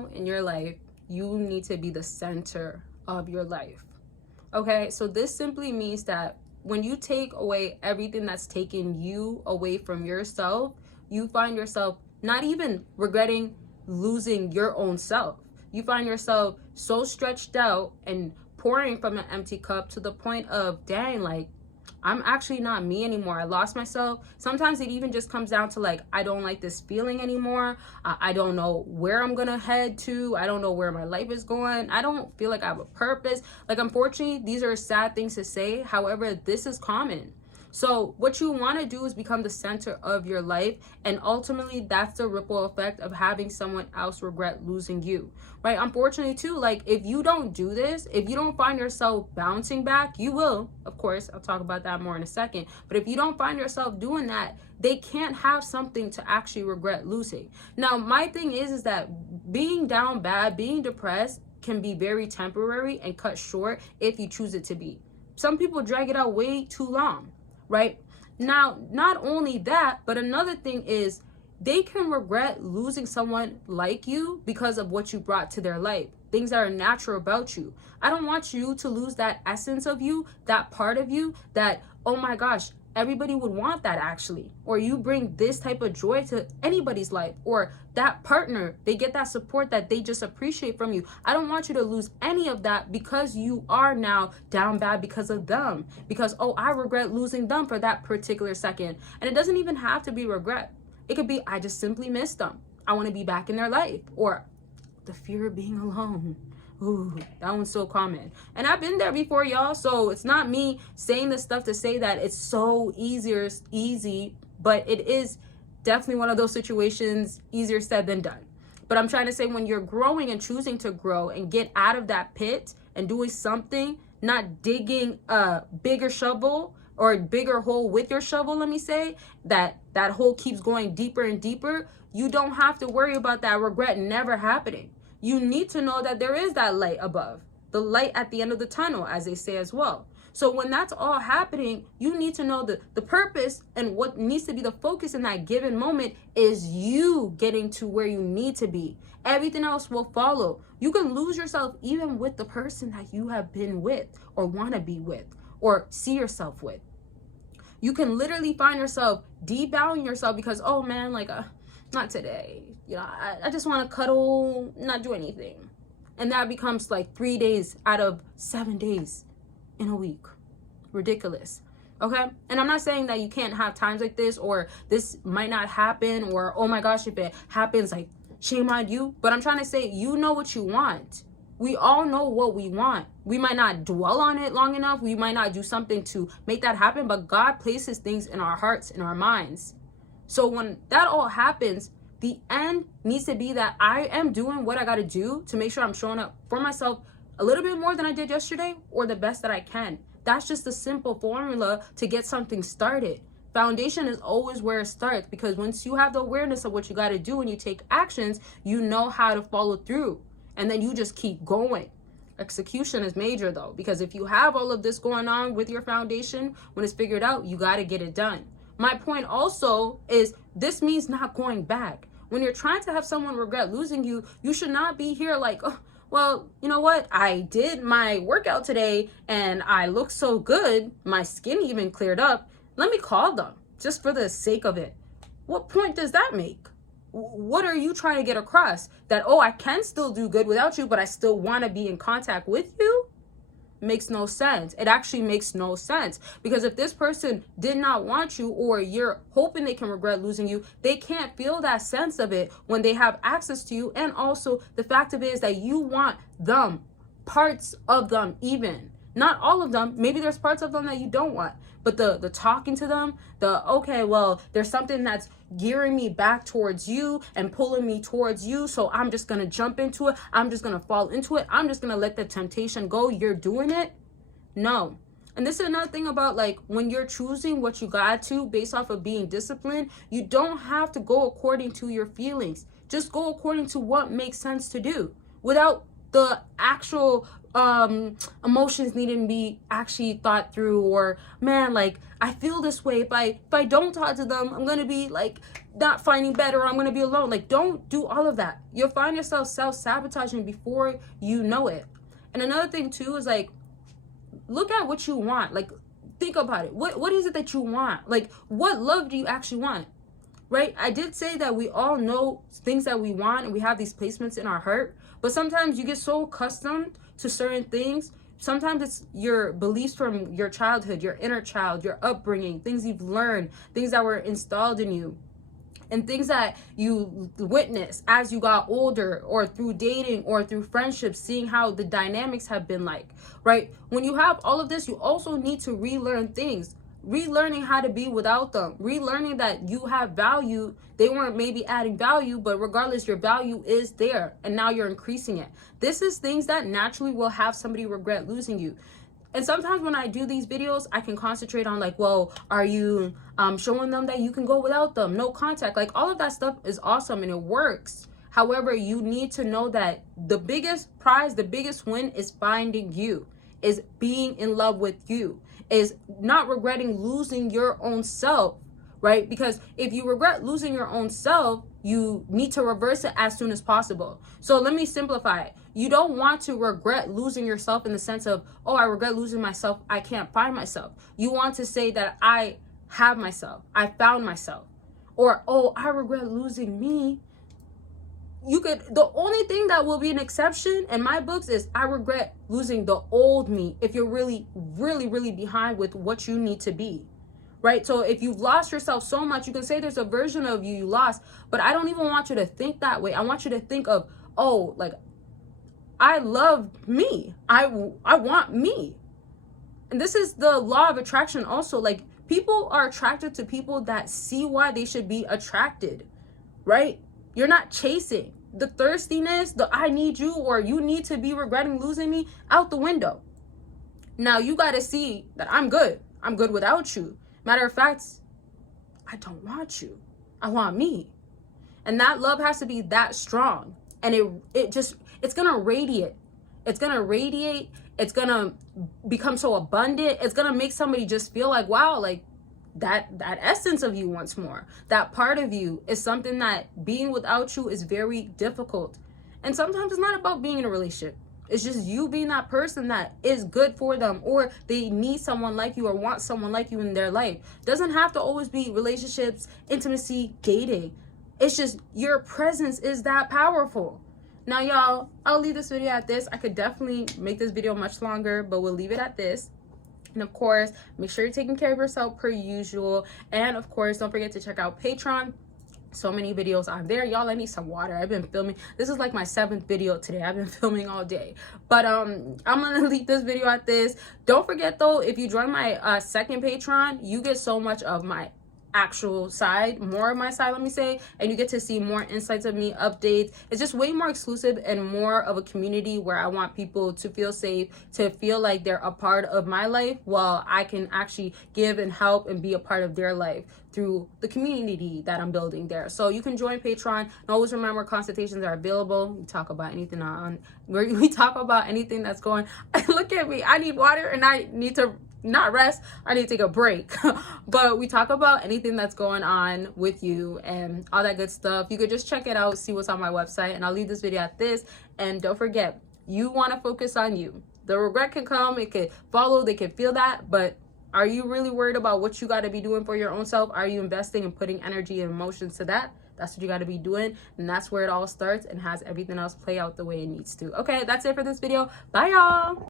now in your life, you need to be the center of your life. Okay, so this simply means that when you take away everything that's taken you away from yourself, you find yourself not even regretting losing your own self. You find yourself so stretched out and pouring from an empty cup to the point of, dang, like, I'm actually not me anymore. I lost myself. Sometimes it even just comes down to like, I don't like this feeling anymore. I don't know where I'm gonna head to. I don't know where my life is going. I don't feel like I have a purpose. Like, unfortunately, these are sad things to say. However, this is common. So what you want to do is become the center of your life, and ultimately that's the ripple effect of having someone else regret losing you, right? Unfortunately too, like, if you don't do this, if you don't find yourself bouncing back, you will, of course, I'll talk about that more in a second, but if you don't find yourself doing that, they can't have something to actually regret losing. Now, my thing is that being down bad, being depressed can be very temporary and cut short if you choose it to be. Some people drag it out way too long. Right? Now, not only that, but another thing is they can regret losing someone like you because of what you brought to their life, things that are natural about you. I don't want you to lose that essence of you, that part of you that, oh my gosh, everybody would want that actually. Or you bring this type of joy to anybody's life, or that partner, they get that support that they just appreciate from you. I don't want you to lose any of that because you are now down bad because of them. Because, oh, I regret losing them for that particular second. And it doesn't even have to be regret. It could be, I just simply miss them. I want to be back in their life. Or the fear of being alone. Ooh, that one's so common. And I've been there before, y'all. So it's not me saying this stuff to say that it's so easy, but it is definitely one of those situations, easier said than done. But I'm trying to say, when you're growing and choosing to grow and get out of that pit and doing something, not digging a bigger shovel or a bigger hole with your shovel, let me say, that hole keeps going deeper and deeper, you don't have to worry about that regret never happening. You need to know that there is that light above, the light at the end of the tunnel, as they say as well. So when that's all happening, you need to know the purpose, and what needs to be the focus in that given moment is you getting to where you need to be. Everything else will follow. You can lose yourself even with the person that you have been with or want to be with or see yourself with. You can literally find yourself devaluing yourself because, oh man, like, not today. You know, I just want to cuddle, not do anything. And that becomes like 3 days out of 7 days in a week. Ridiculous. Okay? And I'm not saying that you can't have times like this, or this might not happen, or oh my gosh, if it happens, like, shame on you. But I'm trying to say, you know what you want. We all know what we want. We might not dwell on it long enough. We might not do something to make that happen, but God places things in our hearts, in our minds. So when that all happens, the end needs to be that I am doing what I got to do to make sure I'm showing up for myself a little bit more than I did yesterday, or the best that I can. That's just a simple formula to get something started. Foundation is always where it starts, because once you have the awareness of what you got to do and you take actions, you know how to follow through, and then you just keep going. Execution is major though, because if you have all of this going on with your foundation, when it's figured out, you got to get it done. My point also is, this means not going back. When you're trying to have someone regret losing you, you should not be here like, oh, well, you know what? I did my workout today and I look so good. My skin even cleared up. Let me call them just for the sake of it. What point does that make? What are you trying to get across? That, oh, I can still do good without you, but I still want to be in contact with you? Makes no sense. It actually makes no sense, because if this person did not want you, or you're hoping they can regret losing you, they can't feel that sense of it when they have access to you. And also the fact of it is that you want them, parts of them, even not all of them. Maybe there's parts of them that you don't want, but the talking to them, okay, well, there's something that's gearing me back towards you and pulling me towards you, so I'm just gonna jump into it. I'm just gonna fall into it. I'm just gonna let the temptation go. You're doing it. No. And this is another thing about, like, when you're choosing what you got to based off of being disciplined, you don't have to go according to your feelings. Just go according to what makes sense to do, without the actual emotions needing to be actually thought through. Or, man, like, I feel this way. If I don't talk to them, I'm gonna be like not finding better, or I'm gonna be alone. Like, don't do all of that. You'll find yourself self-sabotaging before you know it. And another thing too is like, look at what you want. Like, think about it. What is it that you want? Like, what love do you actually want? Right? I did say that we all know things that we want and we have these placements in our heart, but sometimes you get so accustomed to certain things. Sometimes it's your beliefs from your childhood, your inner child, your upbringing, things you've learned, things that were installed in you, and things that you witnessed as you got older, or through dating or through friendships, seeing how the dynamics have been like, right? When you have all of this, you also need to relearn things, relearning how to be without them, relearning that you have value. They weren't maybe adding value, but regardless, your value is there, and now you're increasing it. This is things that naturally will have somebody regret losing you. And sometimes when I do these videos, I can concentrate on like, well, are you showing them that you can go without them, no contact? Like, all of that stuff is awesome and it works. However, you need to know that the biggest prize, the biggest win is finding you, is being in love with you, is not regretting losing your own self, right? Because if you regret losing your own self, you need to reverse it as soon as possible. So let me simplify it. You don't want to regret losing yourself in the sense of, oh, I regret losing myself, I can't find myself. You want to say that I have myself, I found myself. Or, oh, I regret losing me. You could, the only thing that will be an exception in my books is I regret losing the old me, if you're really, really, really behind with what you need to be. Right? So if you've lost yourself so much, you can say there's a version of you lost, but I don't even want you to think that way. I want you to think of, oh, like, I love me. I want me. And this is the law of attraction also. Like, people are attracted to people that see why they should be attracted, right? You're not chasing. The thirstiness, the I need you, or you need to be regretting losing me, out the window. Now you got to see that I'm good. I'm good without you. Matter of fact, I don't want you. I want me. And that love has to be that strong. And it's going to radiate. It's going to radiate. It's going to become so abundant. It's going to make somebody just feel like, wow, like that essence of you once more. That part of you is something that being without you is very difficult. And sometimes it's not about being in a relationship. It's just you being that person that is good for them, or they need someone like you or want someone like you in their life. Doesn't have to always be relationships, intimacy, dating. It's just your presence is that powerful. Now, y'all, I'll leave this video at this. I could definitely make this video much longer, but we'll leave it at this. And of course, make sure you're taking care of yourself per usual. And of course, don't forget to check out Patreon. So many videos on there, y'all. I need some water. I've been filming. This is like my 7th video today. I've been filming all day, but I'm gonna leave this video at this. Don't forget though, if you join my second Patreon, you get so much of my actual side, more of my side, let me say, and you get to see more insights of me, updates. It's just way more exclusive and more of a community where I want people to feel safe, to feel like they're a part of my life, while I can actually give and help and be a part of their life through the community that I'm building there. So you can join Patreon, and always remember, consultations are available. We talk about anything we talk about anything that's going. Look at me, I need water and I need to not rest, I need to take a break. But we talk about anything that's going on with you and all that good stuff. You could just check it out, see what's on my website, and I'll leave this video at this. And don't forget, you want to focus on you. The regret can come, it could follow, they can feel that, but are you really worried about what you got to be doing for your own self? Are you investing and putting energy and emotions to that? That's what you got to be doing, and that's where it all starts, and has everything else play out the way it needs to. Okay, that's it for this video. Bye, y'all.